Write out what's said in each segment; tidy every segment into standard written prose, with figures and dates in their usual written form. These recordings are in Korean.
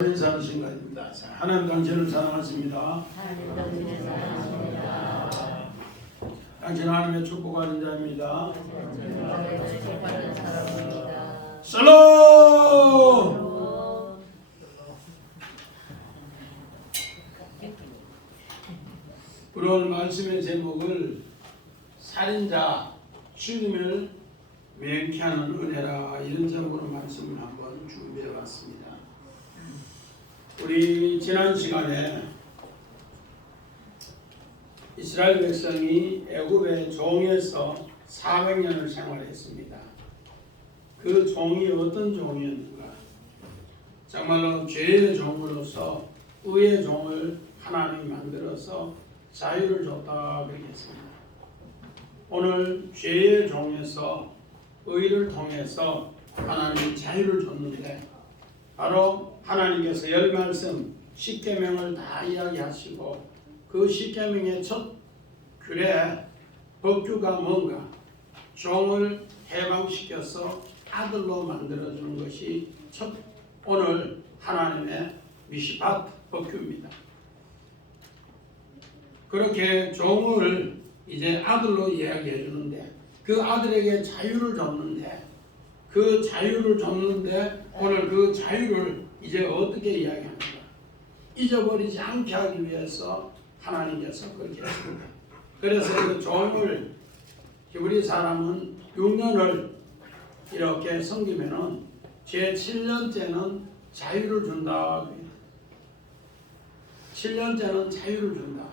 사는 것입니다. 하나님 당신을 사랑하십니다. 당신 하나님의 축복하는 자입니다. 샬롬! 오늘 말씀의 제목을 살인자 죽임을 명쾌하는 은혜라, 이런 제목으로 말씀을 한번 준비해 봤습니다. 우리 지난 시간에 이스라엘 백성이 애굽의 종에서 400년을 생활했습니다. 그 종이 어떤 종이었는가? 정말로 죄의 종으로서 의의 종을 하나님이 만들어서 자유를 줬다 그러겠습니다. 오늘 죄의 종에서 의를 통해서 하나님이 자유를 줬는데, 바로 하나님께서 열 말씀 10계명을 다 이야기하시고 그 10계명의 첫 규례 법규가 뭔가? 종을 해방시켜서 아들로 만들어주는 것이 첫 오늘 하나님의 미시팟 법규입니다. 그렇게 종을 이제 아들로 이야기해 주는데, 그 아들에게 자유를 줬는데, 오늘 그 자유를 이제 어떻게 이야기합니까? 잊어버리지 않게 하기 위해서 하나님께서 그렇게 했습니다. 그래서 그 종을, 우리 사람은 6년을 이렇게 섬기면은 제 7년째는 자유를 준다. 7년째는 자유를 준다.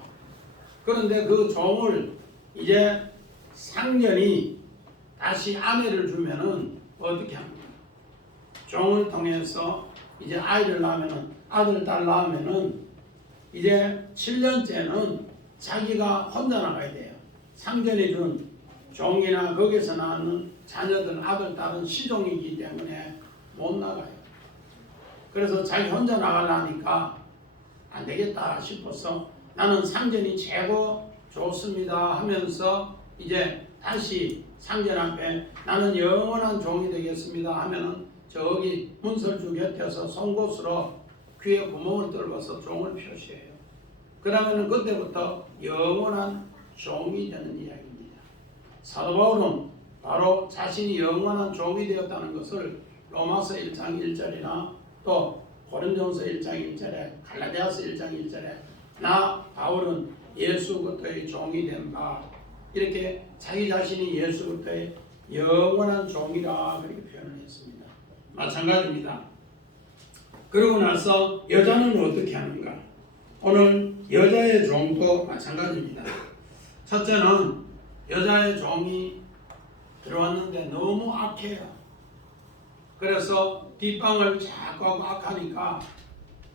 그런데 그 종을 이제 상년이 다시 아내를 주면은 어떻게 합니까? 종을 통해서 이제 아이를 낳으면은, 아들, 딸 낳으면은 이제 7년째는 자기가 혼자 나가야 돼요. 상전이 준 종이나 거기서 낳는 자녀들, 아들, 딸은 시종이기 때문에 못 나가요. 그래서 자기 혼자 나가려니까 안 되겠다 싶어서 나는 상전이 최고 좋습니다 하면서 이제 다시 상전 앞에 나는 영원한 종이 되겠습니다 하면은 저기 문설주 곁에서 송곳으로 귀에 구멍을 뚫어서 종을 표시해요. 그러면은 그때부터 영원한 종이 되는 이야기입니다. 사도 바울은 바로 자신이 영원한 종이 되었다는 것을 로마서 1장 1절이나 또 고린도전서 1장 1절에, 갈라디아서 1장 1절에 나 바울은 예수부터의 종이 된 바, 이렇게 자기 자신이 예수부터의 영원한 종이라 그렇게 표현을 했습니다. 마찬가지입니다. 그러고 나서 여자는 어떻게 하는가? 오늘 여자의 종도 마찬가지입니다. 첫째는 여자의 종이 들어왔는데 너무 악해요. 그래서 뒷방을 자꾸 하고 악하니까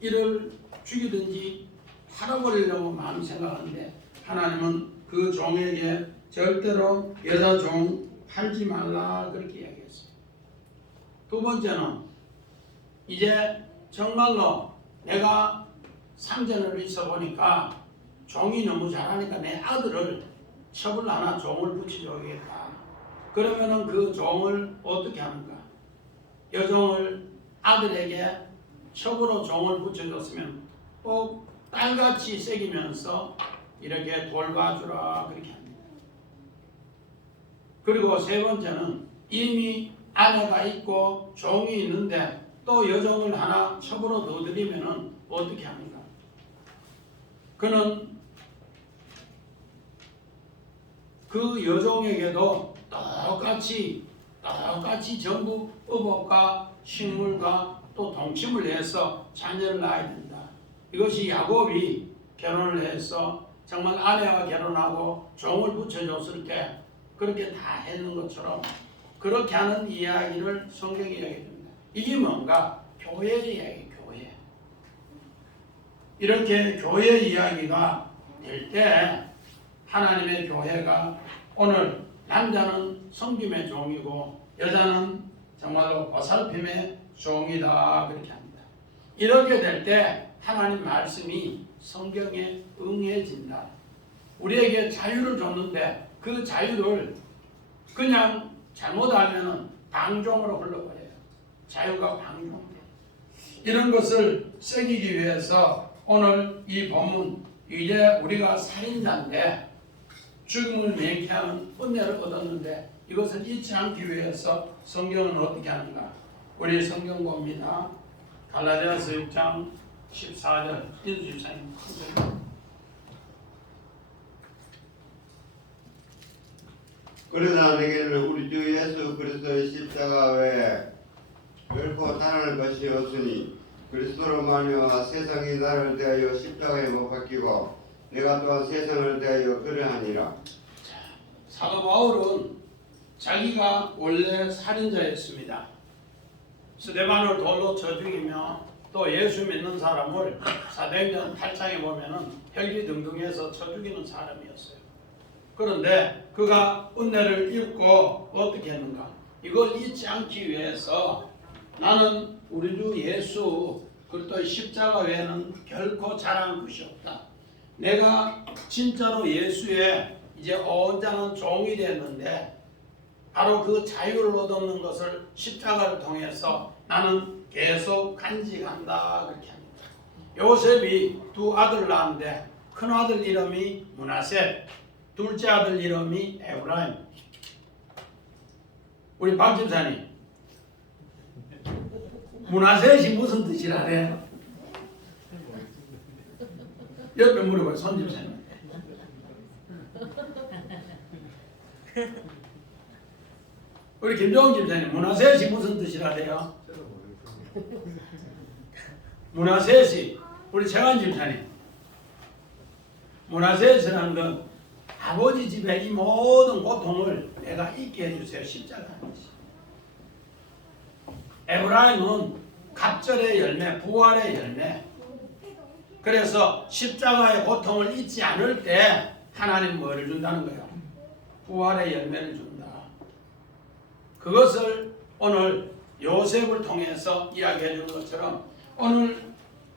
이를 죽이든지 팔아버리려고 마음 생각하는데, 하나님은 그 종에게 절대로 여자 종 팔지 말라 그렇게 이야기했어요. 두 번째는 이제 정말로 내가 상전으로 있어 보니까 종이 너무 잘하니까 내 아들을 첩을 하나 종을 붙여줘야겠다. 그러면은 그 종을 어떻게 하는가? 여종을 아들에게 첩으로 종을 붙여줬으면 꼭 딸같이 새기면서 이렇게 돌봐주라 그렇게 합니다. 그리고 세 번째는 이미 아내가 있고 종이 있는데 또 여종을 하나 첩으로 더 드리면은 어떻게 합니까? 그는 그 여종에게도 똑같이 전부 의복과 식물과 또 동침을 해서 자녀를 낳아야 된다. 이것이 야곱이 결혼을 해서 정말 아내와 결혼하고 종을 붙여줬을 때 그렇게 다 했는 것처럼 그렇게 하는 이야기를 성경이 이야기합니다. 이게 뭔가? 교회의 이야기, 교회. 이렇게 교회 이야기가 될 때 하나님의 교회가 오늘 남자는 섬김의 종이고 여자는 정말로 보살핌의 종이다 그렇게 합니다. 이렇게 될 때 하나님 말씀이 성경에 응해진다. 우리에게 자유를 줬는데 그 자유를 그냥 잘못하면 방종으로 흘러버려요. 자유가 방종돼요. 이런 것을 새기기 위해서 오늘 이 본문 이제 우리가 살인자인데 죽음을 맹세하는 은혜를 얻었는데 이것을 잊지 않기 위해서 성경은 어떻게 하는가? 우리 성경 봅니다. 갈라디아서 6장 14절 인수집사님 그러나 내게는 우리 주 예수 그리스도의 십자가 외에 결코 다른 것이 없으니 그리스도로 말미암아 세상이 나를 대하여 십자가에 못 박히고 내가 또한 세상을 대하여 그러하니라. 사도 바울은 자기가 원래 살인자였습니다. 스데반을 돌로 쳐 죽이며 또 예수 믿는 사람을 사도행전 8장에 보면은 혈기등등해서 쳐 죽이는 사람이었어요. 그런데 그가 은혜를 입고 어떻게 했는가? 이걸 잊지 않기 위해서 나는 우리 주 예수 그리스도의 십자가 외에는 결코 자랑할 것이 없다. 내가 진짜로 예수의 이제 온전한 종이 됐는데 바로 그 자유를 얻는 것을 십자가를 통해서 나는 계속 간직한다 그렇게 합니다. 요셉이 두 아들 낳았는데 큰 아들 이름이 므낫세, 둘째 아들 이름이 에브라임. 우리 박 집사님, 므낫셋이 무슨 뜻이라래요? 옆에 물어봐요, 손 집사님. 우리 김종훈 집사님, 므낫셋이 무슨 뜻이라래요? 므낫셋이 우리 재환 집사님, 므낫셋이라는 건 아버지 집에 이 모든 고통을 내가 잊게 해주세요. 십자가 하듯이. 에브라임은 갑절의 열매, 부활의 열매. 그래서 십자가의 고통을 잊지 않을 때 하나님 뭐를 준다는 거예요? 부활의 열매를 준다. 그것을 오늘 요셉을 통해서 이야기해 주는 것처럼 오늘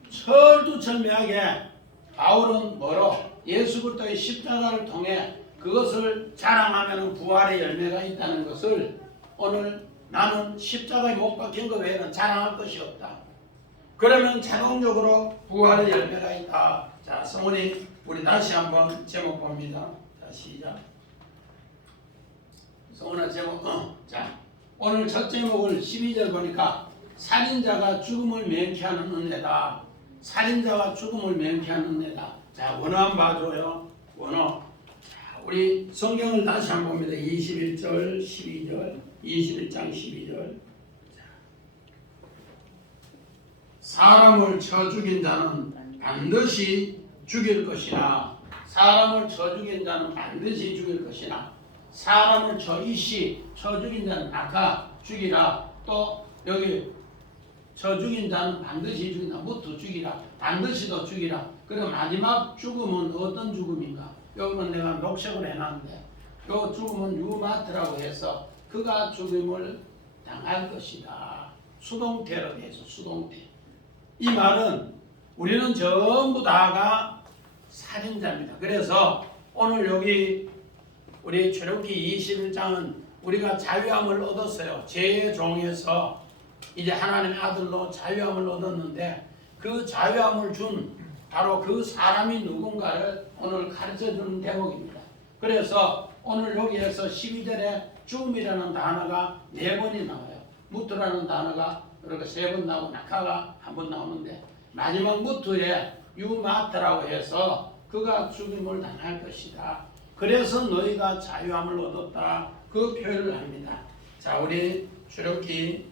철두철미하게 바울은 뭐로? 예수 그리스도의 십자가를 통해 그것을 자랑하면 부활의 열매가 있다는 것을 오늘 나는 십자가에 못 박힌 것 외에는 자랑할 것이 없다. 그러면 자동적으로 부활의 열매가 있다. 자, 성훈이 우리 다시 한번 제목 봅니다. 자, 시작. 성훈아 제목. 자, 오늘 첫 제목을 12절 보니까 살인자가 죽음을 맹세하는 은혜다. 살인자가 죽음을 맹세하는 은혜다. 자, 원어 한번 봐줘요. 원어. 자, 우리 성경을 다시 한번 봅니다. 21절, 12절, 21장 12절. 사람을 쳐 죽인 자는 반드시 죽일 것이나 사람을 쳐 죽인 자는 반드시 죽일 것이나 사람을 쳐 죽인 자는 아까 죽이라. 또 여기 쳐 죽인 자는 반드시 죽이라. 무트 죽이라. 반드시도 죽이라. 그럼 마지막 죽음은 어떤 죽음인가? 여기는 내가 녹색으로 해놨는데 요 죽음은 유마트라고 해서 그가 죽음을 당할 것이다. 수동태로 해서 수동태. 이 말은 우리는 전부 다가 살인자입니다. 그래서 오늘 여기 우리 출애굽기 21장은 우리가 자유함을 얻었어요. 죄의 종에서 이제 하나님의 아들로 자유함을 얻었는데 그 자유함을 준 바로 그 사람이 누군가를 오늘 가르쳐주는 대목입니다. 그래서 오늘 여기에서 12절에 죽음이라는 단어가 4번이 나와요. 무트라는 단어가 그러니까 3번 나오고 낙하가 1번 나오는데 마지막 무트에 유마트라고 해서 그가 죽임을 당할 것이다. 그래서 너희가 자유함을 얻었다. 그 표현을 합니다. 자, 우리 출애굽기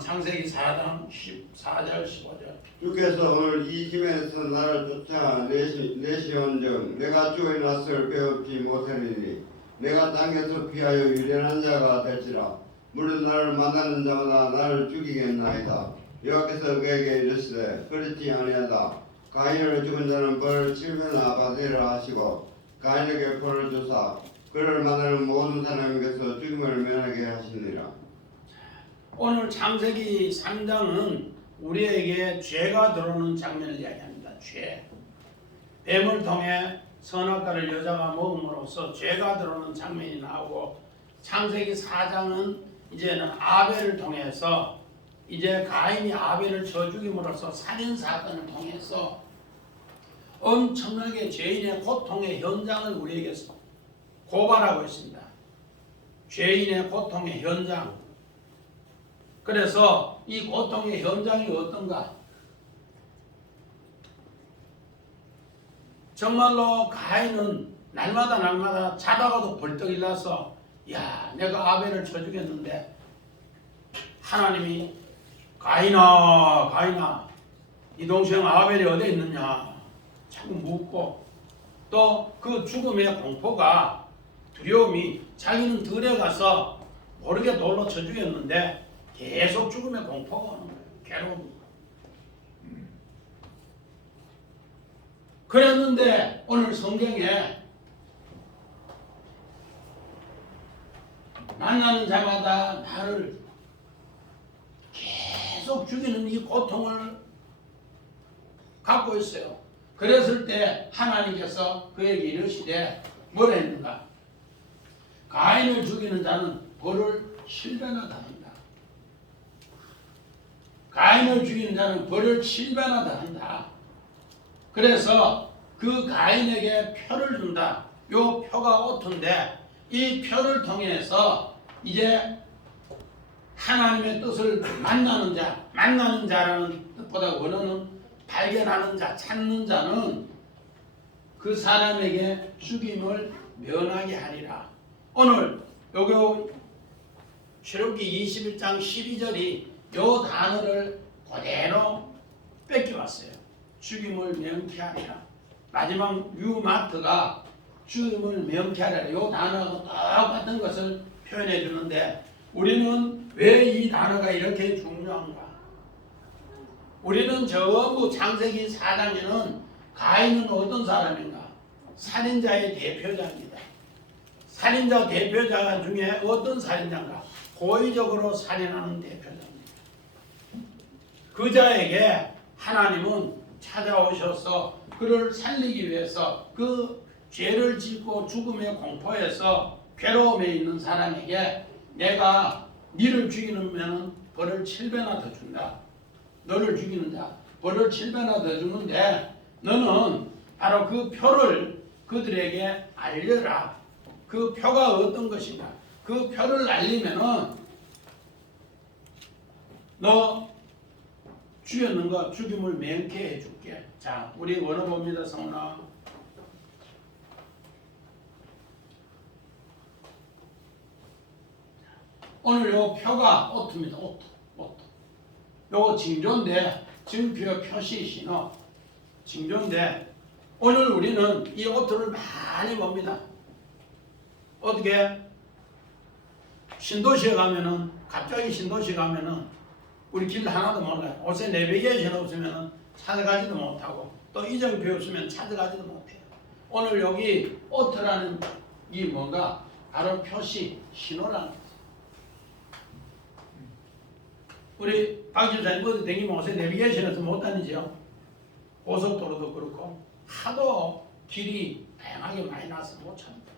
창세기 4장 14절 15절. 주께서 오늘 이 힘에서 나를 쫓아 내시온즉 내가 주의 낯을 배웁지 못하리니 내가 땅에서 피하여 유련한 자가 될지라. 물론 나를 만나는 자마다 나를 죽이겠나이다. 여호와께서 그에게 이르시되 그렇지 아니하다. 가인을 죽은 자는 벌을 7배나 받으리라 하시고 가인에게 벌을 주사 그를 만나는 모든 사람에게서 죽임을 면하게 하시니라. 오늘 창세기 3장은 우리에게 죄가 들어오는 장면을 이야기합니다. 죄. 뱀을 통해 선악과를 여자가 먹음으로써 죄가 들어오는 장면이 나오고 창세기 4장은 이제는 아벨을 통해서 이제 가인이 아벨을 쳐 죽임으로써 살인 사건을 통해서 엄청나게 죄인의 고통의 현장을 우리에게 고발하고 있습니다. 죄인의 고통의 현장. 그래서 이 고통의 현장이 어떤가? 정말로 가인은 날마다 자다가도 벌떡 일어나서 야, 내가 아벨을 쳐 죽였는데 하나님이 가인아 이 동생 아벨이 어디 있느냐 자꾸 묻고 또 그 죽음의 공포가 두려움이 자기는 들에 가서 모르게 돌로 쳐 죽였는데 계속 죽음의 공포가 오는 거예요. 괴로움. 그랬는데 오늘 성경에 만나는 자마다 나를 계속 죽이는 이 고통을 갖고 있어요. 그랬을 때 하나님께서 그에게 이르시되 뭐라 했는가? 가인을 죽이는 자는 벌을 7배나 받는다. 가인을 죽이는 자는 벌을 7배나 받는다. 그래서 그 가인에게 표를 준다. 요 표가 오토인데 이 표를 통해서 이제 하나님의 뜻을 만나는 자라는 뜻보다 원어는 발견하는 자, 찾는 자는 그 사람에게 죽임을 면하게 하리라. 오늘 요거 출애굽기 21장 12절이 요 단어를 그대로 뺏겨왔어요. 죽임을 명쾌하리라. 마지막 유마트가 죽임을 명쾌하리라. 요 단어가 똑같은 것을 표현해 주는데 우리는 왜 이 단어가 이렇게 중요한가? 우리는 전부 창세기 4장에는 가인은 어떤 사람인가? 살인자의 대표자입니다. 살인자 대표자 중에 어떤 살인자인가? 고의적으로 살인하는 대표자입니다. 그 자에게 하나님은 찾아오셔서 그를 살리기 위해서 그 죄를 짓고 죽음의 공포에서 괴로움에 있는 사람에게 내가 너를 죽이면 벌을 7배나 더 준다. 너를 죽이는 자 벌을 7배나 더 주는데 너는 바로 그 표를 그들에게 알려라. 그 표가 어떤 것인가? 그 표를 알리면은 너 죽였는 거 죽임을免쾌해 줄게. 자, 우리 원어 봅니다, 성나. 오늘 요 표가 오토입니다. 오토. 요거 징조인데 증표 표시 신호 징조인데 오늘 우리는 이 오토를 많이 봅니다. 어떻게 신도시에 가면은 갑자기 신도시 가면은 우리 길 하나도 몰라요. 옷에 내비게이션 없으면 찾아가지도 못하고 또 이정표 없으면 찾아가지도 못해요. 오늘 여기 오토라는 이 뭔가 바로 표시 신호라는 거죠. 우리 박 집사님 어디 다니면 옷에 내비게이션에서 못 다니죠. 고속도로도 그렇고 하도 길이 다양하게 많이 나서 못 찾는다.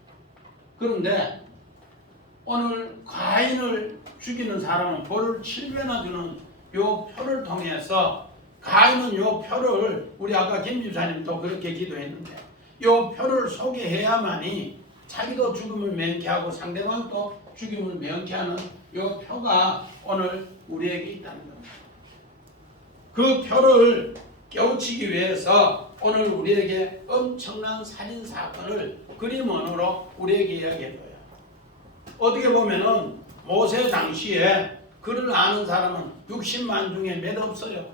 그런데 오늘 가인을 죽이는 사람은 벌을 7배나 주는 요 표를 통해서 가인은 요 표를 우리 아까 김 집사님도 그렇게 기도했는데 요 표를 소개해야만이 자기도 죽음을免쾌하고 상대방도 죽임을免쾌하는 요 표가 오늘 우리에게 있다는 겁니다. 그 표를 깨우치기 위해서 오늘 우리에게 엄청난 살인 사건을 그림원으로 우리에게 이야기해줘요. 어떻게 보면은 모세 당시에 그를 아는 사람은 60만 중에 몇 없어요.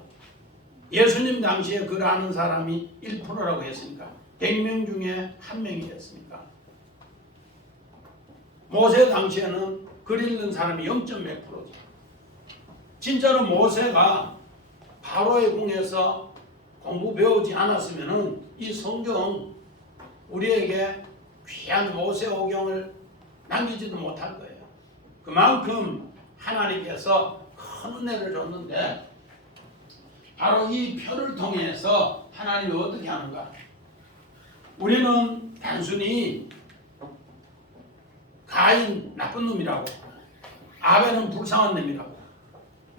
예수님 당시에 그를 아는 사람이 1%라고 했으니까 100명 중에 1명이 됐습니까? 모세 당시에는 글 읽는 사람이 0.몇 %죠. 진짜로 모세가 바로의 궁에서 공부 배우지 않았으면은 이 성경 우리에게 귀한 모세오경을 남기지도 못할 거예요. 그만큼 하나님께서 큰 은혜를 줬는데 바로 이 표를 통해서 하나님이 어떻게 하는가? 우리는 단순히 가인 나쁜 놈이라고 아벨은 불쌍한 놈이라고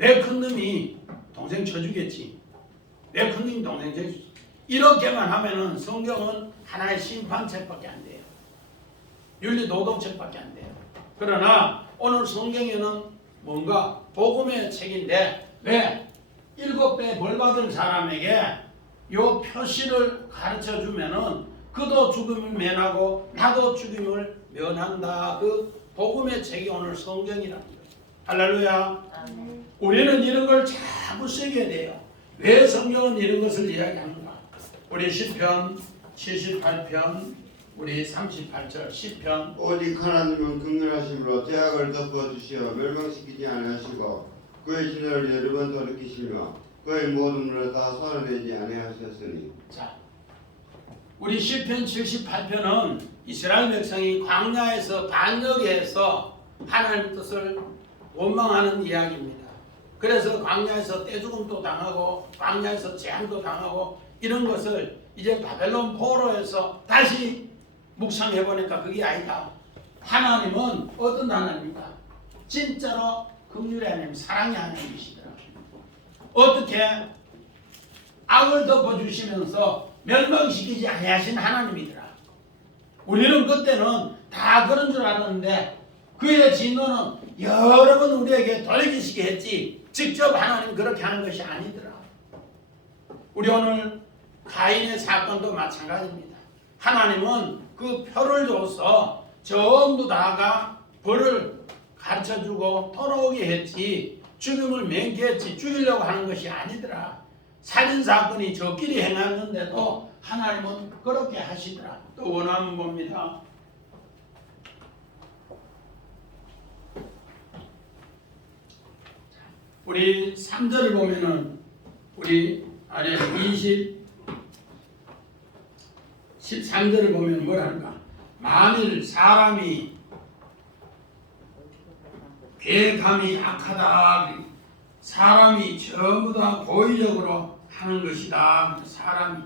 내 큰 놈이 동생 쳐주겠지. 내 큰 놈이 동생 쳐주겠지. 이렇게만 하면은 성경은 하나의 심판책밖에 안 돼요. 윤리도덕책밖에 안 돼요. 그러나 오늘 성경에는 뭔가 복음의 책인데 왜 7배 벌 받은 사람에게 요 표시를 가르쳐 주면은 그도 죽음을 면하고 나도 죽음을 면한다. 그 복음의 책이 오늘 성경이라는 거예요. 할렐루야. 우리는 이런 걸 자꾸 쓰게 돼요. 왜 성경은 이런 것을 이야기하는가? 우리 시편 78편 우리 38절 시편 오직 하나님은 긍휼하심으로 죄악을 덮어주시어 멸망시키지 아니하시고 그의 진노를 여러 번 돌이키시며 그의 모든 물을 다 쏟아내지 아니하셨으니. 자, 우리 시편 78편은 이스라엘 백성이 광야에서 반역해서 하나님의 뜻을 원망하는 이야기입니다. 그래서 광야에서 떼죽음도 당하고 광야에서 재앙도 당하고 이런 것을 이제 바벨론 포로에서 다시 묵상해 보니까 그게 아니다. 하나님은 어떤 하나님입니까? 진짜로 긍휼의 하나님, 사랑의 하나님이시더라. 어떻게 악을 덮어주시면서 멸망시키지 아니하신 하나님이더라. 우리는 그때는 다 그런 줄 알았는데 그의 진노는 여러 번 우리에게 돌이키시게 했지 직접 하나님 그렇게 하는 것이 아니더라. 우리 오늘 가인의 사건도 마찬가지입니다. 하나님은 그 표를 줘서 전부 다가 벌을 가르쳐주고 돌아오게 했지 죽음을 맹세했지 죽이려고 하는 것이 아니더라. 살인사건이 저끼리 행했는데도 하나님은 그렇게 하시더라. 또 원하면 봅니다. 우리 3절을 보면은 우리 아래 13절을 보면 뭐랄까? 만일 사람이 괴감이 악하다. 사람이 전부 다 고의적으로 하는 것이다. 사람이.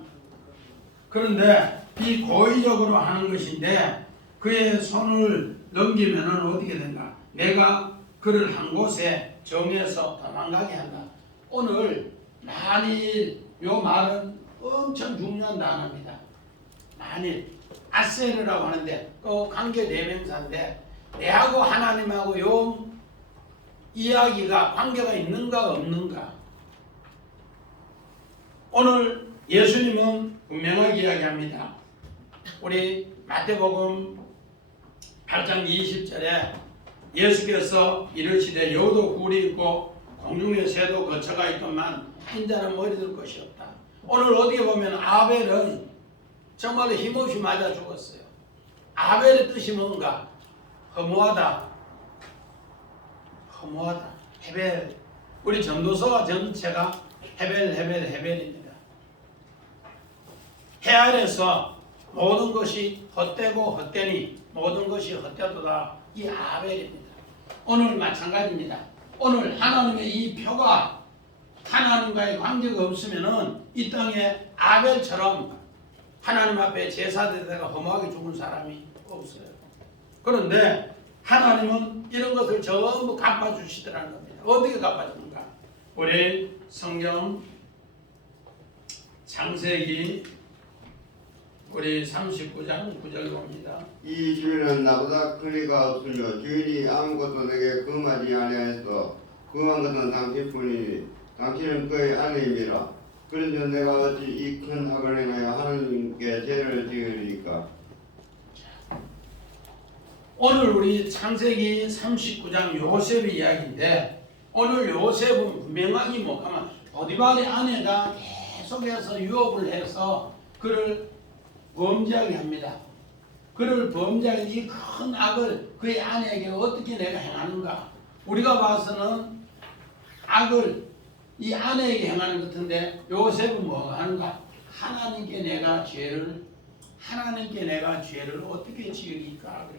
그런데 이 고의적으로 하는 것인데 그의 손을 넘기면은 어떻게 된가? 내가 그를 한 곳에 정해서 도망가게 한다. 오늘 만일 요 말은 엄청 중요한 단어입니다. 만일 아세르라고 하는데 또 관계 대명사인데 내하고 하나님하고 요 이야기가 관계가 있는가 없는가? 오늘 예수님은 분명하게 이야기합니다. 우리 마태복음 8장 20절에 예수께서 이르시되 여도 굴이 있고 공중의 새도 거처가 있건만 인자는 머리들 것이 없다. 오늘 어디에 보면 아벨은 정말로 힘없이 맞아 죽었어요. 아벨의 뜻이 뭔가? 허무하다. 허무하다. 헤벨. 우리 전도서가 전체가 헤벨입니다. 해 아래서 모든 것이 헛되고 헛되니 모든 것이 헛되도다. 이 아벨입니다. 오늘 마찬가지입니다. 오늘 하나님의 이 표가 하나님과의 관계가 없으면은 이 땅에 아벨처럼 하나님 앞에 제사드리다가 허무하게 죽은 사람이 없어요. 그런데 하나님은 이런 것을 전부 갚아주시더라는 겁니다. 어떻게 갚아주는가? 우리 성경 창세기 우리 39장 9절 봅니다. 이 주인은 나보다 큰 이가 없으며 주인이 아무것도 내게 금하지 아니하였어. 금한 것은 당신뿐이니 당신은 그의 아내임이라. 그런즉 내가 어찌 이 큰 악을 행하여 하나님께 죄를 지으리까? 오늘 우리 창세기 39장 요셉의 이야기인데 오늘 요셉은 분명하게 뭐가면 보디발의 아내가 계속해서 유혹을 해서 그를 범죄하게 합니다. 그를 범죄하게 이 큰 악을 그의 아내에게 어떻게 내가 행하는가? 우리가 봐서는 악을 이 아내에게 행하는 것 같은데 요셉은 뭐가 하는가? 하나님께 내가 죄를 어떻게 지으리까?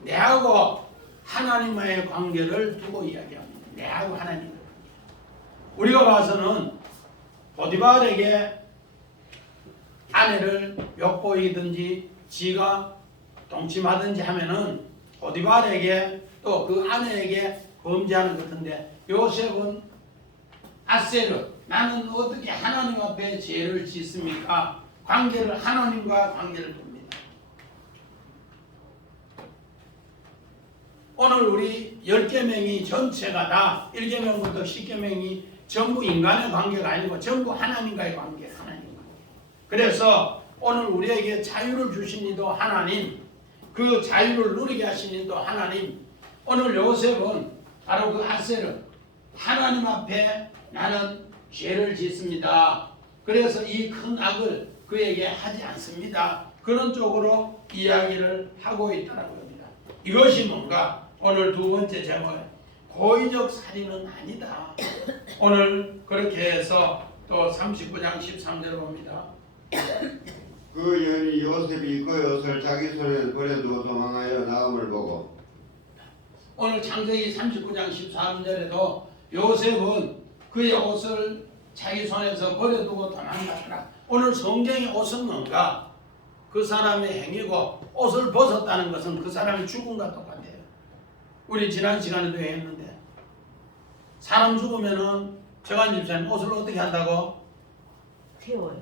내하고 하나님과의 관계를 두고 이야기합니다. 내하고 하나님. 우리가 봐서는 보디발에게 아내를 욕보이든지 지가 동침하든지 하면은 보디발에게 또 그 아내에게 범죄하는 것 같은데 요셉은 아세르 나는 어떻게 하나님 앞에 죄를 짓습니까? 관계를 하나님과 관계를 둡니다. 오늘 우리 10계명이 전체가 다 1계명부터 10계명이 전부 인간의 관계가 아니고 전부 하나님과의 관계, 하나님과. 그래서 오늘 우리에게 자유를 주신 이도 하나님, 그 자유를 누리게 하신 이도 하나님. 오늘 요셉은 바로 그 아세르, 하나님 앞에 나는 죄를 짓습니다. 그래서 이 큰 악을 그에게 하지 않습니다. 그런 쪽으로 이야기를 하고 있다는 겁니다. 이것이 뭔가? 오늘 두 번째 제목, 고의적 살인은 아니다. 오늘 그렇게 해서 또 39장 13절 봅니다. 그 여인이 요셉이 그 옷을 자기 손에 버려두고 도망하여 나옴을 보고. 오늘 창세기 39장 13절에도 요셉은 그의 옷을 자기 손에서 버려두고 도망갔더라. 오늘 성경의 옷은 뭔가? 그 사람의 행위고, 옷을 벗었다는 것은 그 사람이 죽음과 똑같아요. 우리 지난 시간에도 했는데 사람 죽으면은 정한 집사님 옷을 어떻게 한다고? 태워요.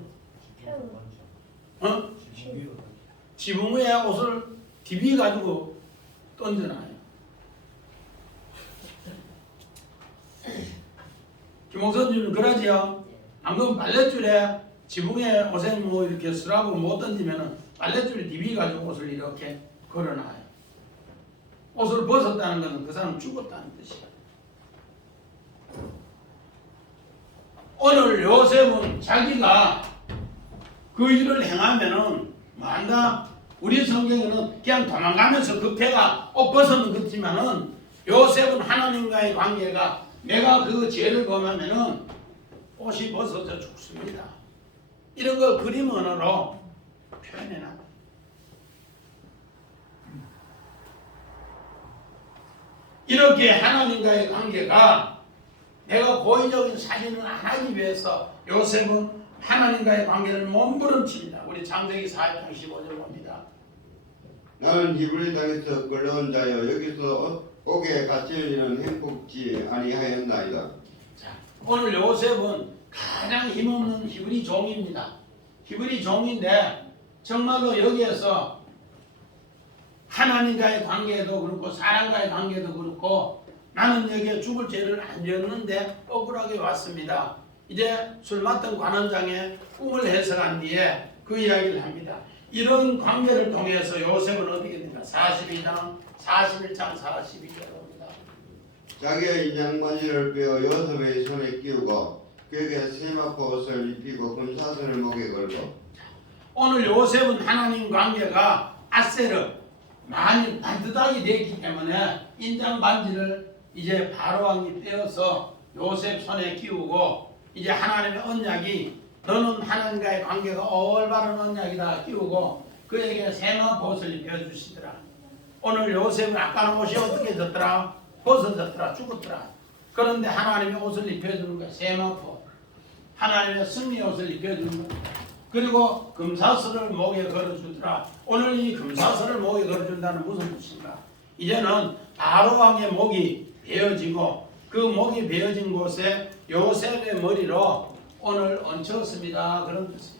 어? 지붕 위에 옷을 디비가지고 던져놔요. 김옥선님은 그러지요? 안 그러면 빨랫줄에 지붕에 옷에 뭐 이렇게 쓰라고 못 던지면은 빨랫줄에 디비가지고 옷을 이렇게 걸어놔요. 옷을 벗었다는 것은 그 사람 죽었다는 뜻이야. 오늘 요셉은 자기가 그 일을 행하면은 뭐 한다? 우리 성경에는 그냥 도망가면서 그 배가 옷 벗었는 것이지만은 요셉은 하나님과의 관계가 내가 그 죄를 범하면은 옷이 벗어져 죽습니다. 이런 걸 그림 언어로 표현해놔. 이렇게 하나님과의 관계가 내가 고의적인 살인을 안 하기 위해서 요셉은 하나님과의 관계를 몸부림칩니다. 우리 창세기 4장 15절 봅니다. 나는 히브리 땅에서 끌려온 자여 여기서 옥에 갇히는 행복지 아니하였나이다. 자, 오늘 요셉은 가장 힘없는 히브리 종입니다. 히브리 종인데 정말로 여기에서 하나님과의 관계도 그렇고 사람과의 관계도 그렇고 나는 여기에 죽을 죄를 안 지었는데 억울하게 왔습니다. 이제 술 맡은 관원장의 꿈을 해석한 뒤에 그 이야기를 합니다. 이런 관계를 통해서 요셉은 어떻게 됩니까? 41장 42절입니다. 자기의 인장바지를 빼어 요셉의 손에 끼우고 그에게 세마포 옷을 입히고 금사슬을 목에 걸고. 오늘 요셉은 하나님 관계가 아세르 많이 반듯하게 되었기 때문에 인장 반지를 이제 바로왕이 떼어서 요셉 손에 끼우고 이제 하나님의 언약이 너는 하나님과의 관계가 올바른 언약이다 끼우고 그에게 세마포 옷을 입혀주시더라. 오늘 요셉은 아까는 옷이 어떻게 졌더라? 벗어졌더라. 죽었더라. 그런데 하나님의 옷을 입혀주는 거야. 세마포. 하나님의 승리의 옷을 입혀주는 거야. 그리고 금사슬을 목에 걸어주더라. 오늘 이 금사슬을 목에 걸어준다는 무슨 뜻인가? 이제는 바로왕의 목이 베어지고 그 목이 베어진 곳에 요셉의 머리로 오늘 얹혔습니다. 그런 뜻이에요.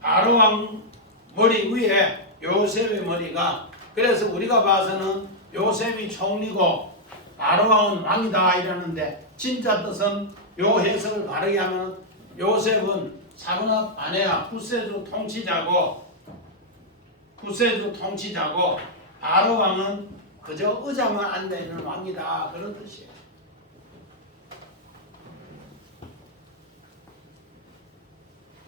바로왕 머리 위에 요셉의 머리가, 그래서 우리가 봐서는 요셉이 총리고 바로왕은 왕이다 이러는데 진짜 뜻은 요 해석을 바르게 하면 요셉은 사분합 아내야 구세주 통치자고 바로왕은 그저 의자만 앉아있는 왕이다 그런 뜻이에요.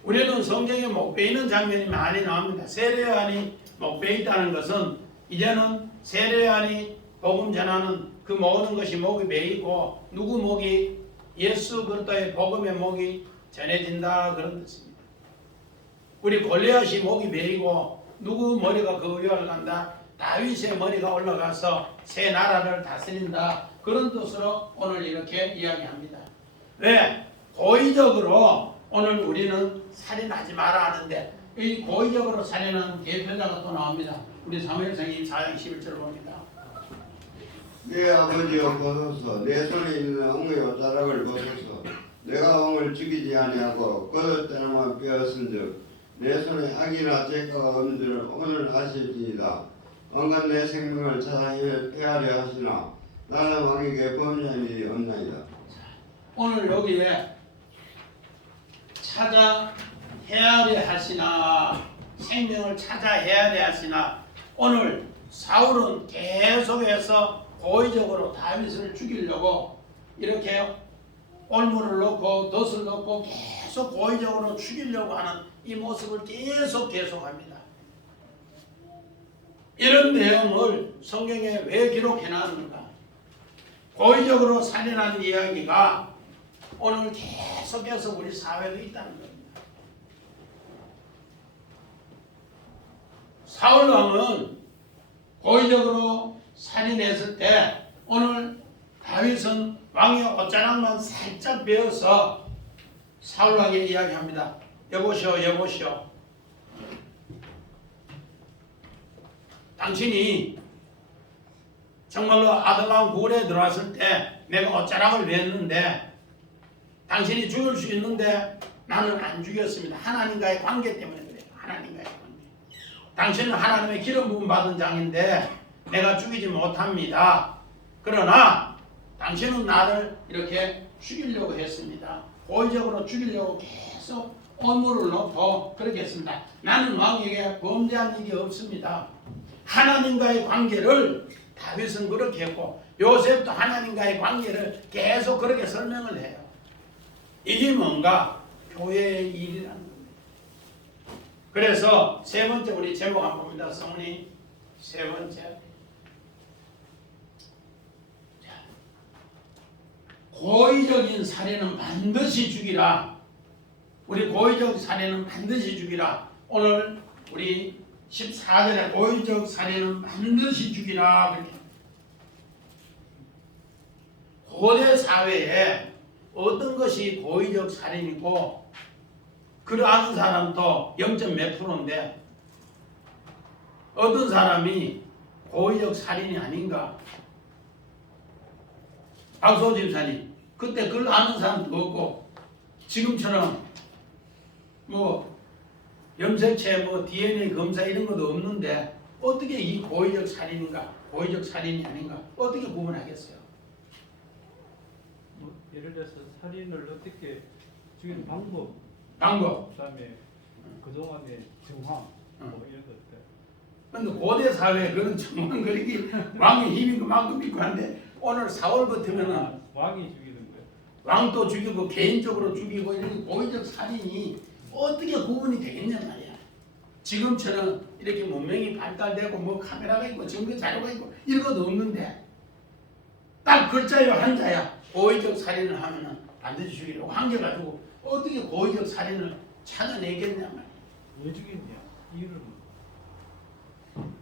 우리는 성경에 목베 있는 장면이 많이 나옵니다. 세례요한이 목베 있다는 것은 이제는 세례요한이 복음 전하는 그 모든 것이 목이 베이고 누구 목이 예수 그리스도의 복음의 목이 전해진다 그런 뜻입니다. 우리 골리앗이 목이 베이고 누구 머리가 그 위에 올라간다? 다윗의 머리가 올라가서 새 나라를 다스린다 그런 뜻으로 오늘 이렇게 이야기합니다. 왜? 고의적으로 오늘 우리는 살인하지 마라 하는데 이 고의적으로 살인하는 대표자가 또 나옵니다. 우리 사무엘상 4장 11절 봅니다. 내 아버지여 보소서 내 손에 있는 엉의 옷자락을 보소서 내가 왕을 죽이지 아니하고 거듭되는만 빼었은즉 내 손에 악이나 죄가가 없는 줄 오늘 아실지니라. 온갖 내 생명을 찾아 헤아려 하시나 나는 왕에게 범죄한 일이 없나이다. 오늘 여기에 찾아 헤아려 하시나 생명을 찾아 헤아려 하시나 오늘 사울은 계속해서 고의적으로 다윗을 죽이려고 이렇게 올무를 넣고 덫을 넣고 계속 고의적으로 죽이려고 하는 이 모습을 계속합니다. 이런 내용을 성경에 왜 기록해놨는가? 고의적으로 살인하는 이야기가 오늘 계속해서 우리 사회에 있다는 겁니다. 사울왕은 고의적으로 살인했을 때 오늘 다윗은 왕의 옷자락만 살짝 베어서 사울왕에게 이야기합니다. 여보시오. 당신이 정말로 아들랑 굴에 들어왔을 때 내가 옷자락을 베었는데 당신이 죽을 수 있는데 나는 안 죽였습니다. 하나님과의 관계 때문에 그래요. 하나님과의 관계. 당신은 하나님의 기름 부음 받은 자인데 내가 죽이지 못합니다. 그러나 당신은 나를 이렇게 죽이려고 했습니다. 고의적으로 죽이려고 계속 언물을 놓고 그렇게 했습니다. 나는 왕에게 범죄한 일이 없습니다. 하나님과의 관계를 다윗은 그렇게 했고 요셉도 하나님과의 관계를 계속 그렇게 설명을 해요. 이게 뭔가? 교회의 일이라는 겁니다. 그래서 세 번째 우리 제목 한번 봅니다. 성리 세 번째. 고의적인 살인은 반드시 죽이라. 우리 고의적 살인은 반드시 죽이라. 오늘 우리 14절에 고의적 살인은 반드시 죽이라. 그렇게. 고대 사회에 어떤 것이 고의적 살인이고 그를 아는 사람도 0.몇 %인데 어떤 사람이 고의적 살인이 아닌가? 박소 집사님, 그때 그걸 아는 사람도 없고 지금처럼 뭐 염색체, 뭐 DNA 검사 이런 것도 없는데 어떻게 이 고의적 살인인가, 고의적 살인이 아닌가 어떻게 구분하겠어요? 뭐 예를 들어서 살인을 어떻게 죽이는 방법, 그다음에 그동안의 정황, 뭐 이런 것들. 근데 고대 사회에 그런 정황 그리기 왕의 힘이 그만큼 있고 한데 오늘 사울 같으면은 왕이 죽이는 거예요. 왕도 죽이고 개인적으로 죽이고 이런 고의적 살인이 어떻게 구분이 되겠냐 말이야. 지금처럼 이렇게 문명이 발달되고 뭐 카메라가 있고 증거 자료가 있고 이런 것도 없는데 딱 글자요 한자야. 고의적 살인을 하면은 반드시 죽이라고 한겨가지고 어떻게 고의적 살인을 찾아내겠냐 말이야. 왜 죽였냐? 이유를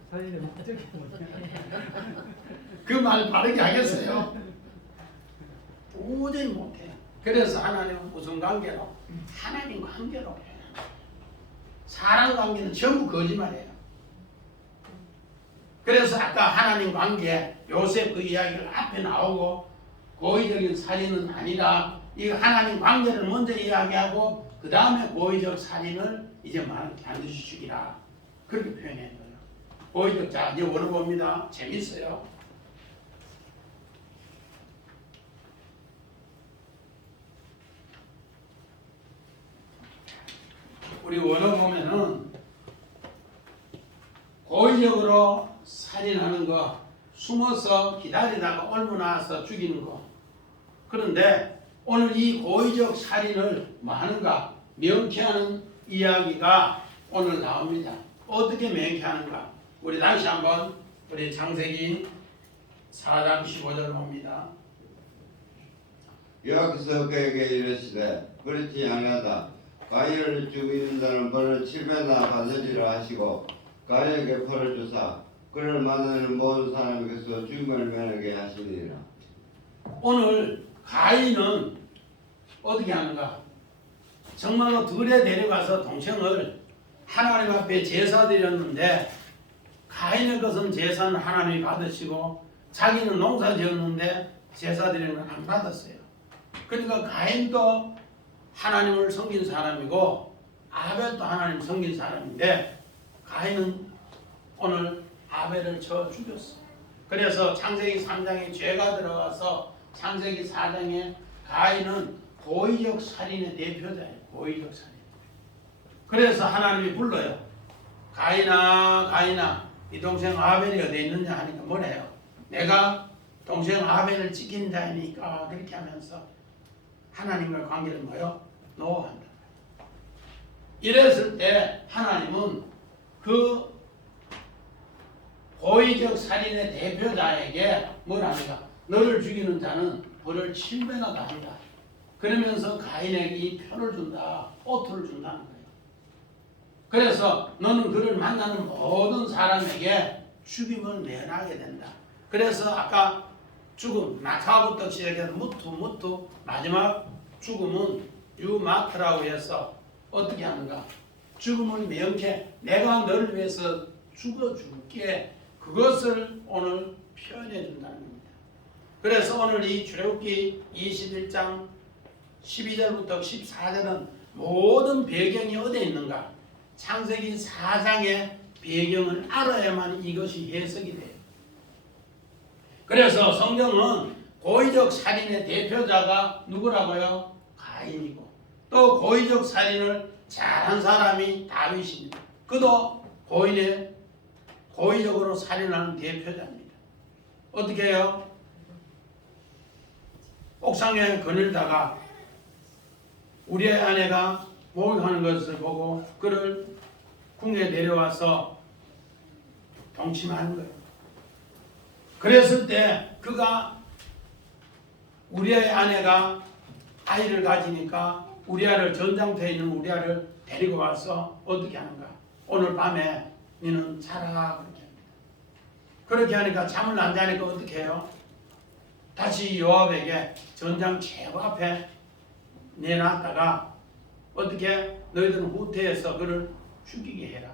살인의 목적이 뭐냐? 그 말 바르게 하겠어요? 도저히 못해요. 그래서 하나님은 무슨 관계로? 하나님 관계로 해요. 사람 관계는 전부 거짓말이에요. 그래서 아까 하나님 관계 요셉 그 이야기를 앞에 나오고 고의적인 살인은 아니라 이 하나님 관계를 먼저 이야기하고 그 다음에 고의적 살인을 이제 반드시 죽이라 그렇게 표현해요. 고의적. 자 이제 원어 봅니다. 재밌어요. 우리 원어 보면은 고의적으로 살인하는 거, 숨어서 기다리다가 올무 나와서 죽이는 거. 그런데 오늘 이 고의적 살인을 뭐 하는가? 명쾌하는 이야기가 오늘 나옵니다. 어떻게 명쾌하는가? 우리 다시 한번 우리 창세기 4장 15절 봅니다. 여호와께서 그에게 이르시되 그렇지 아니하다. 가인을 죽이는 자는 벌을 7배나 받으리라 하시고 가인에게 벌을 주사 그를 만나는 모든 사람에게서 죽음을 면하게 하시니라. 오늘 가인은 어떻게 하는가? 정말로 들에 데려가서 동생을 하나님 앞에 제사 드렸는데 가인의 것은 제사는 하나님이 받으시고 자기는 농사 지었는데 제사 드리는 건 안 받았어요. 그러니까 가인도 하나님을 섬긴 사람이고 아벨도 하나님 섬긴 사람인데 가인은 오늘 아벨을 쳐 죽였어. 그래서 창세기 3장에 죄가 들어가서 창세기 4장에 가인은 고의적 살인의 대표자예요. 고의적 살인. 그래서 하나님이 불러요. 가인아 가인아 이 동생 아벨이 어디 있느냐 하니까 뭐래요? 내가 동생 아벨을 지킨 자이니까 그렇게 하면서 하나님과 관계를 뭐요? 노한다. 이랬을 때 하나님은 그 고의적 살인의 대표자에게 뭐랍니까? 너를 죽이는 자는 벌을 7배나 한다. 그러면서 가인에게 이 표를 준다. 오토를 준다는 거예요. 그래서 너는 그를 만나는 모든 사람에게 죽임을 면하게 된다. 그래서 아까 죽음, 낙하부터 시작해서 무투 마지막 죽음은 유마트라고 해서 어떻게 하는가? 죽음을 명쾌 내가 너를 위해서 죽어줄게. 그것을 오늘 표현해 준다는 겁니다. 그래서 오늘 이 출애굽기 21장 12절부터 14절은 모든 배경이 어디에 있는가? 창세기 4장의 배경을 알아야만 이것이 해석이 돼요. 그래서 성경은 고의적 살인의 대표자가 누구라고요? 가인이고 또 고의적 살인을 잘한 사람이 다윗입니다. 그도 고의적으로 살인하는 대표자입니다. 어떻게 해요? 옥상에 거닐다가 우리의 아내가 목욕하는 것을 보고 그를 궁에 내려와서 동침하는 거예요. 그랬을 때 그가 우리의 아내가 아이를 가지니까 우리아를 전장터에 있는 우리아를 데리고 와서 어떻게 하는가? 오늘 밤에 너는 자라 그렇게 합니다. 그렇게 하니까 잠을 안 자니까 어떻게 해요? 다시 요압에게 전장 최고 앞에 내놨다가 어떻게 너희들은 후퇴해서 그를 죽이게 해라.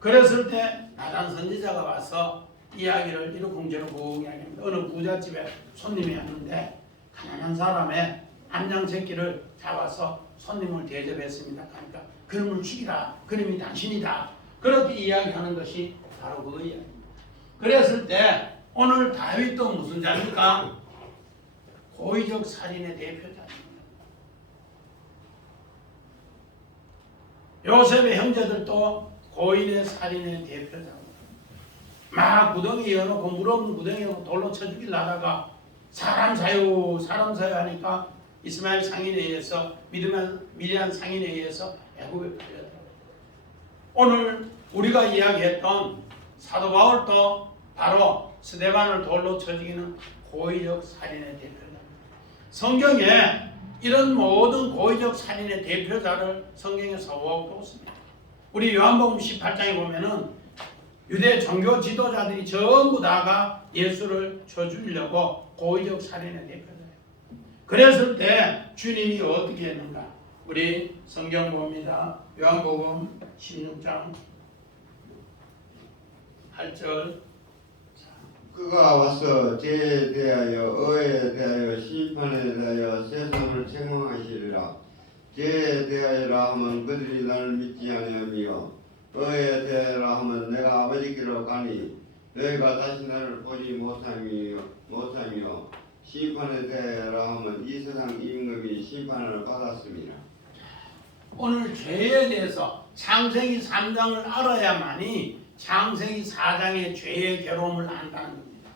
그랬을 때 나단 선지자가 와서 이야기를 이러쿵저러쿵 이야기합니다. 어느 부잣집에 손님이 왔는데 가난한 사람의 암양 새끼를 잡아서 손님을 대접했습니다. 그러니까 그놈을 죽이라. 그놈이 당신이다. 그렇게 이야기하는 것이 바로 그 이야기입니다. 그랬을 때 오늘 다윗도 무슨 자입니까? 고의적 살인의 대표자입니다. 요셉의 형제들도 고의의 살인의 대표자입니다. 막 구덩이 여놓고 물 없는 구덩이에 돌로 쳐 죽이려 하다가 사람 사유 하니까 이스마엘 상인에 의해서 미디안 상인에 의해서 애굽에 팔렸다. 오늘 우리가 이야기했던 사도 바울도 바로 스데반을 돌로 쳐 죽이는 고의적 살인의 대표자입니다. 성경에 이런 모든 고의적 살인의 대표자를 성경에 서고하고 있습니다. 우리 요한복음 18장에 보면은 유대 종교 지도자들이 전부 다가 예수를 쳐 죽이려고 고의적 살인의 대표자예요. 그랬을 때 주님이 어떻게 했는가? 우리 성경 봅니다. 요한복음 16장 8절 그가 와서 죄에 대하여 의에 대하여 심판에 대하여 세상을 책망하시리라. 죄에 대하여라 하면 그들이 나를 믿지 아니하며 의에 대하여라 하면 내가 아버지께로 가니 너희가 다시 나를 보지 못하며 심판에 대하여라 하면 이 세상 임금이 심판을 받았습니다. 오늘 죄에 대해서 창세기 3장을 알아야만이 창세기 4장의 죄의 괴로움을 안다는 겁니다.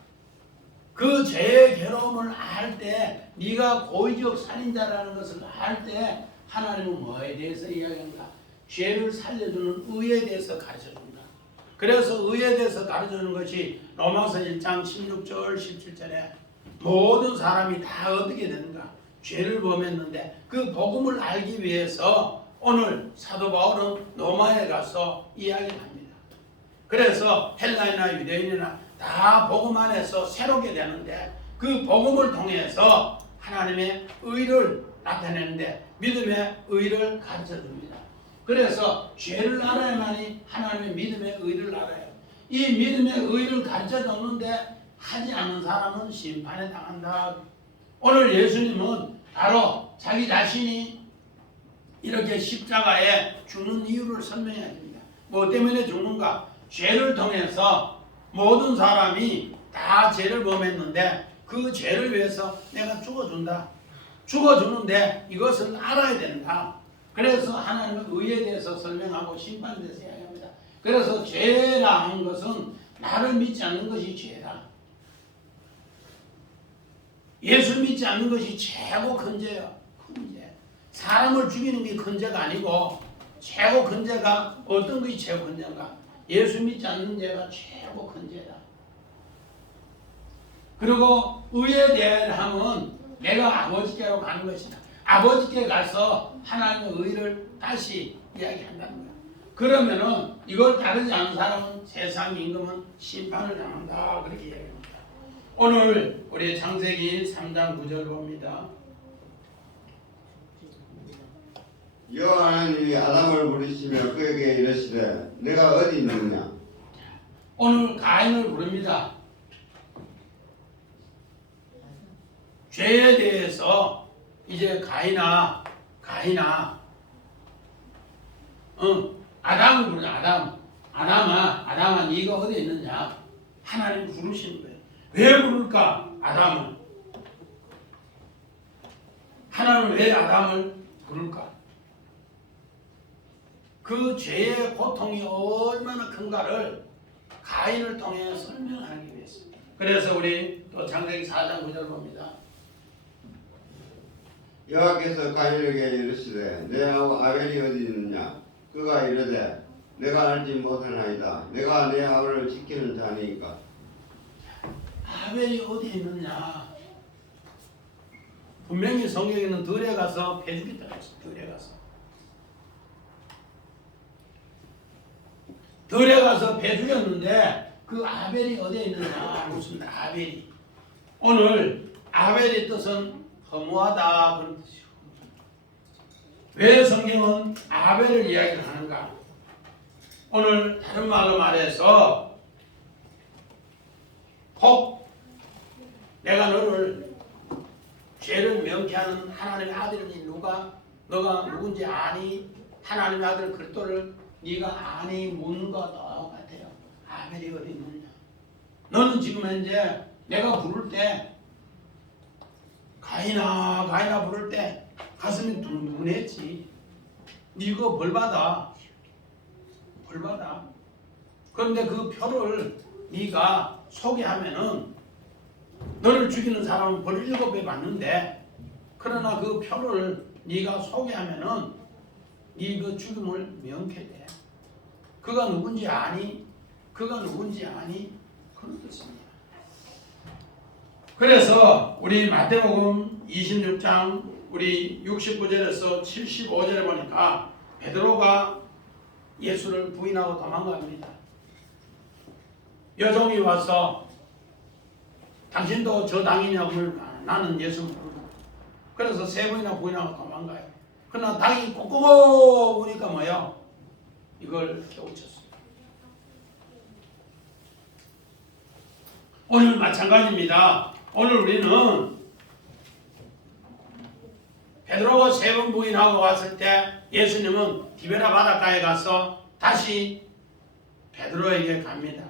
그 죄의 괴로움을 알 때 네가 고의적 살인자라는 것을 알 때 하나님은 뭐에 대해서 이야기한다? 죄를 살려주는 의에 대해서 가르쳐준다. 그래서 의에 대해서 가르쳐주는 것이 로마서 1장 16절 17절에 모든 사람이 다 어떻게 되는가? 죄를 범했는데 그 복음을 알기 위해서 오늘 사도 바울은 로마에 가서 이야기를 합니다. 그래서 헬라인이나 유대인이나 다 복음 안에서 새롭게 되는데 그 복음을 통해서 하나님의 의를 나타내는데 믿음의 의를 가르쳐줍니다. 그래서 죄를 알아야만이 하나님의 믿음의 의를 알아요. 이 믿음의 의를 가르쳐줬는데 하지 않는 사람은 심판에 당한다. 오늘 예수님은 바로 자기 자신이 이렇게 십자가에 죽는 이유를 설명해야 됩니다. 뭐 때문에 죽는가? 죄를 통해서 모든 사람이 다 죄를 범했는데 그 죄를 위해서 내가 죽어준다. 죽어주는데 이것을 알아야 된다. 그래서 하나님의 의에 대해서 설명하고 심판에 대해서 이야기합니다. 그래서 죄라는 것은 나를 믿지 않는 것이 죄다. 예수 믿지 않는 것이 최고 큰 죄야. 큰 죄. 사람을 죽이는 게 큰 죄가 아니고 최고 큰 죄가 어떤 것이 최고 큰 죄인가? 예수 믿지 않는 죄가 최고 큰 죄다. 그리고 의에 대하면 내가 아버지께로 가는 것이다. 아버지께 가서 하나님의 의를 다시 이야기한다는 거야. 그러면은 이걸 따르지 않는 사람은 세상 임금은 심판을 당한다. 그렇게 이야기합니다. 오늘 우리 창세기 3장 9절 봅니다. 여호와 하나님이 아담을 부르시며 그에게 이르시되 내가 어디 있느냐. 오늘 가인을 부릅니다. 죄에 대해서 이제 가인아 아담을 부르자. 아담아 네가 어디 있느냐. 하나님 부르시는 거예요. 왜 부를까? 아담을. 하나님은 왜 아담을 부를까? 그 죄의 고통이 얼마나 큰가를 가인을 통해 설명하기 위해서. 그래서 우리 또 창세기 4장 9절 봅니다. 여호와께서 가인에게 이르시되 내 아우 아벨이 어디 있느냐. 그가 이르되 내가 알지 못하나이다. 내가 내 아우를 지키는 자니까. 아벨이 어디 있느냐. 분명히 성경에는 들에 가서 패죽였다고 했어. 들에 가서 패죽였는데 그 아벨이 어디에 있느냐. 무슨 아벨이. 오늘 아벨의 뜻은 허무하다 그런 뜻이고. 왜 성경은 아벨을 이야기를 하는가? 오늘 다른 말로 말해서 혹 내가 너를 죄를 명쾌하는 하나님의 아들이니 너가 누군지 아니? 하나님의 아들 그리스도를 네가 아니? 묻는 거 똑같아요. 아벨이 어디 있느냐? 너는 지금 현재 내가 부를 때 가인아 부를 때 가슴이 둔둔했지. 네가 벌받아. 그런데 그 표를 네가 소개하면은 너를 죽이는 사람은 벌 7배 받는데, 그러나 그 표를 네가 소개하면은 네 그 죽음을 명쾌돼. 그가 누군지 아니? 그런 뜻입니다. 그래서 우리 마태복음 26장 우리 69절에서 75절에 보니까 베드로가 예수를 부인하고 도망갑니다. 여종이 와서 당신도 저 당이냐고 물으니까 나는 예수 모른다. 그래서 3번이나 부인하고 도망가요. 그러나 당이 꼬꼬고 보니까 뭐야? 이걸 깨우쳤어요. 오늘 마찬가지입니다. 오늘 우리는 베드로가 3번 부인하고 왔을 때 예수님은 디베라 바닷가에 가서 다시 베드로에게 갑니다.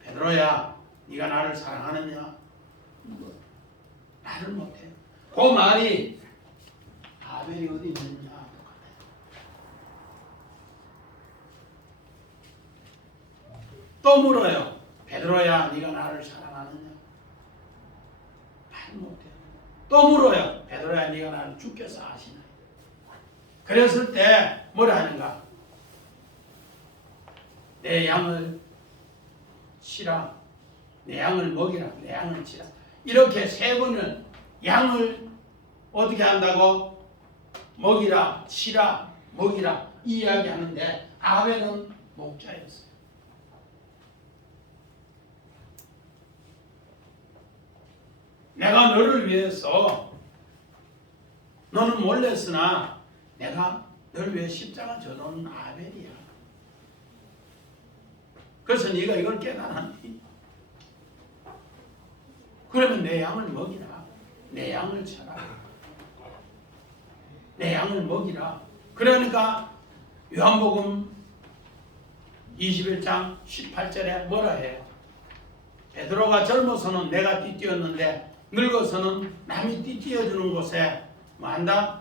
베드로야, 네가 나를 사랑하느냐? 말을 못해요. 그 말이 아벨이 어디 있느냐 똑같아요. 또 물어요. 베드로야, 네가 나를 사랑하느냐? 말 못해요. 또 물어요. 베드로야, 네가 나를 주께서 아시나? 그랬을 때 뭐라 하는가? 내 양을 치라. 내 양을 먹이라. 내 양을 치라. 이렇게 3번을 양을 어떻게 한다고? 먹이라, 치라, 먹이라 이 이야기 하는데 아벨은 목자였어요. 내가 너를 위해서 너는 몰랐으나 내가 너를 위해 십자가 져놓은 아벨이야. 그래서 네가 이걸 깨달았니? 그러면 내 양을 먹이라. 내 양을 쳐라. 내 양을 먹이라. 그러니까 요한복음 21장 18절에 뭐라 해요? 베드로가 젊어서는 내가 띠뛰었는데 늙어서는 남이 띠뛰어주는 곳에 뭐 한다?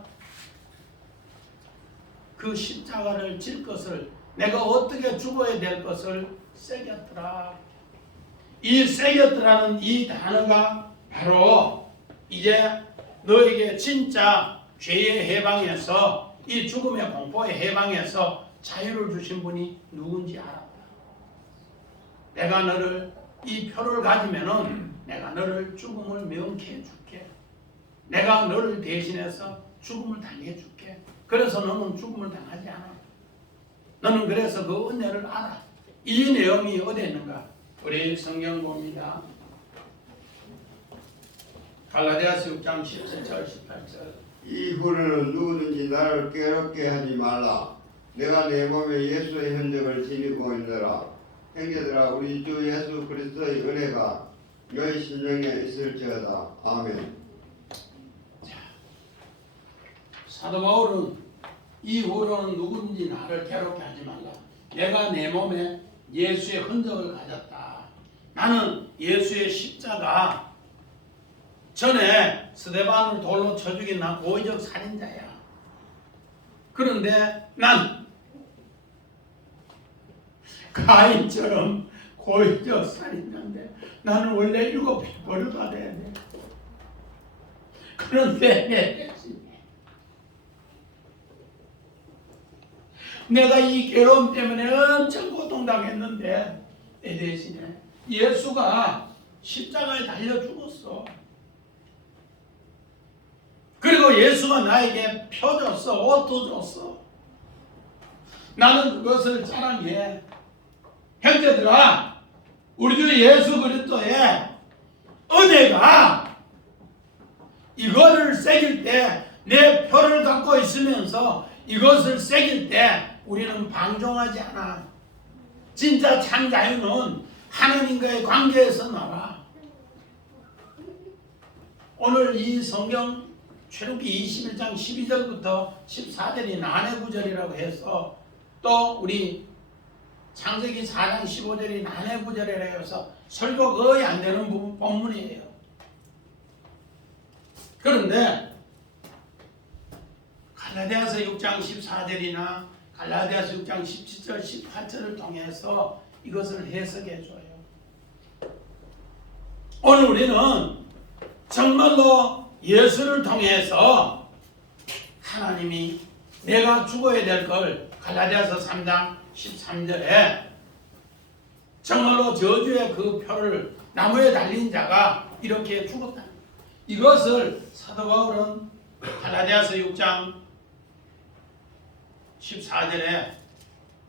그 십자가를 질 것을, 내가 어떻게 죽어야 될 것을 새겼더라. 이 새겼더라는 이 단어가 바로 이제 너에게 진짜 죄의 해방에서, 이 죽음의 공포의 해방에서 자유를 주신 분이 누군지 알았다. 내가 너를, 이 표를 가지면은 내가 너를 죽음을 명쾌해 줄게. 내가 너를 대신해서 죽음을 당해 줄게. 그래서 너는 죽음을 당하지 않아. 너는 그래서 그 은혜를 알아. 이 내용이 어디에 있는가? 우리 성경 봅니다. 갈라디아서 6장 17절 18절. 이후로는 누구든지 나를 괴롭게 하지 말라. 내가 내 몸에 예수의 흔적을 지니고 있노라. 형제들아, 우리 주 예수 그리스도의 은혜가 너희 심령에 있을지어다. 아멘. 사도 바울은 이후로는 누구든지 나를 괴롭게 하지 말라. 내가 내 몸에 예수의 흔적을 가졌다. 나는 예수의 십자가, 전에 스데반을 돌로 쳐 죽인 나 고의적 살인자야. 그런데 난 가인처럼 고의적 살인자인데 나는 원래 7배 벌을 받아야 돼. 그런데 내가 이 괴로움 때문에 엄청 고통당했는데 내 대신에 예수가 십자가에 달려 죽었어. 그리고 예수가 나에게 표 줬어, 옷도 줬어. 나는 그것을 자랑해. 형제들아, 우리 주 예수 그리스도의 은혜가 이거를 새길 때, 내 표를 갖고 있으면서 이것을 새길 때 우리는 방종하지 않아. 진짜 참 자유는 하나님과의 관계에서 나와. 오늘 이 성경 출애굽기 21장 12절부터 14절이 난해 구절이라고 해서, 또 우리 창세기 4장 15절이 난해 구절이라고 해서 설교 거의 안 되는 본문이에요. 그런데 갈라디아서 6장 14절이나 갈라디아서 6장 17절 18절을 통해서 이것을 해석해 줘요. 오늘 우리는 정말로 예수를 통해서 하나님이 내가 죽어야 될 걸, 갈라디아서 3장 13절에 정말로 저주의 그 표를 나무에 달린 자가 이렇게 죽었다. 이것을 사도 바울은 갈라디아서 6장 14절에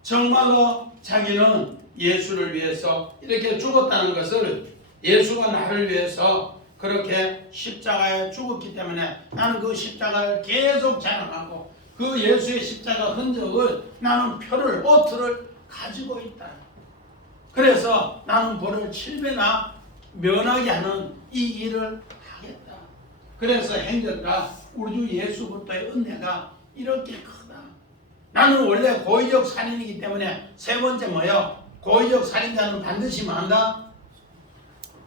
정말로 자기는 예수를 위해서 이렇게 죽었다는 것을, 예수가 나를 위해서 그렇게 십자가에 죽었기 때문에 나는 그 십자가를 계속 자랑하고 그 예수의 십자가 흔적을, 나는 표를, 옷을 가지고 있다. 그래서 나는 벌을 7배나 면하게 하는 이 일을 하겠다. 그래서 형제들아, 우리 주 예수 그리스도의 은혜가 이렇게 크다. 나는 원래 고의적 살인이기 때문에 세 번째 뭐예요? 고의적 살인자는 반드시 뭐 한다?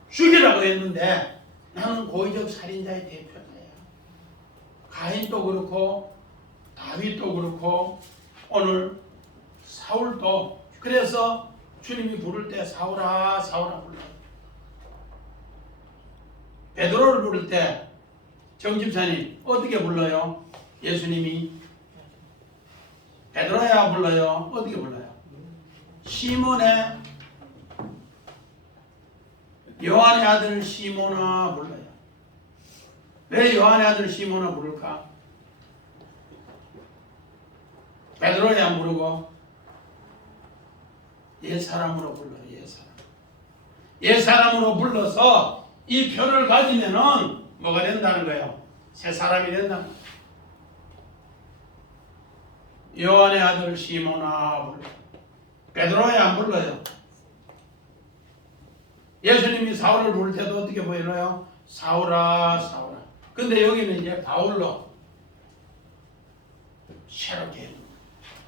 죽이라고 했는데 나는 고의적 살인자의 대표자야. 가인도 그렇고 다윗도 그렇고 오늘 사울도, 그래서 주님이 부를 때 사울아 사울아 불러요. 베드로를 부를 때 정집사님 어떻게 불러요? 예수님이 베드로야 불러요? 어떻게 불러요? 시몬의, 요한의 아들 시몬아 불러요. 왜 요한의 아들 시몬아 부를까? 베드로야 안 부르고 옛사람으로 불러요. 옛사람으로 불러서 이 표를 가지면은 뭐가 된다는 거예요? 새 사람이 된다는 거예요. 요한의 아들 시몬아 불러요. 베드로야 안 불러요. 예수님이 사울을 부를 때도 어떻게 보여요? 사울아 사울아. 근데 여기는 이제 바울로, 새롭게 해줍니다.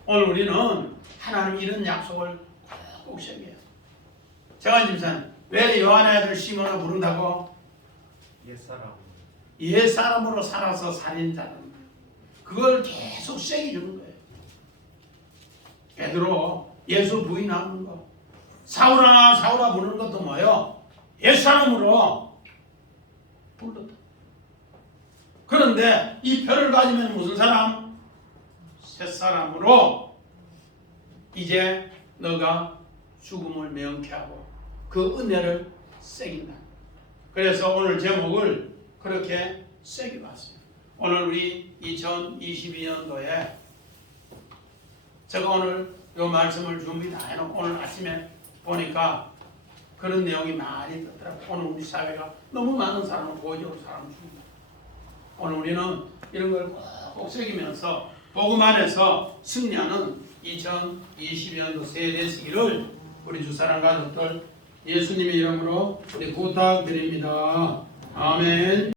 오늘 우리는 하나님 이런 약속을 꼭 새겨요. 재관 집사님, 왜 요한의 아들 시몬을 부른다고? 옛사람으로 살아서 살인자는 그걸 계속 새겨주는 거예요. 베드로 예수 부인하는 거, 사울아 사울아 부르는 것도 뭐예요? 옛사람으로 불렀다. 그런데 이 표를 가지면 무슨 사람? 새사람으로 이제 너가 죽음을 명쾌하고 그 은혜를 새긴다. 그래서 오늘 제목을 그렇게 새겨봤어요. 오늘 우리 2022년도에 제가 오늘 이 말씀을 준비 다 해놓고 오늘 아침에 보니까 그런 내용이 많이 있더라고요. 오늘 우리 사회가 너무 많은 사람을 고의적으로 사람을 죽인다. 오늘 우리는 이런 걸 꼭 새기면서 복음 안에서 승리하는 2022년도 새해 되시기를 우리 주사랑 가족들 예수님의 이름으로 우리 부탁드립니다. 아멘.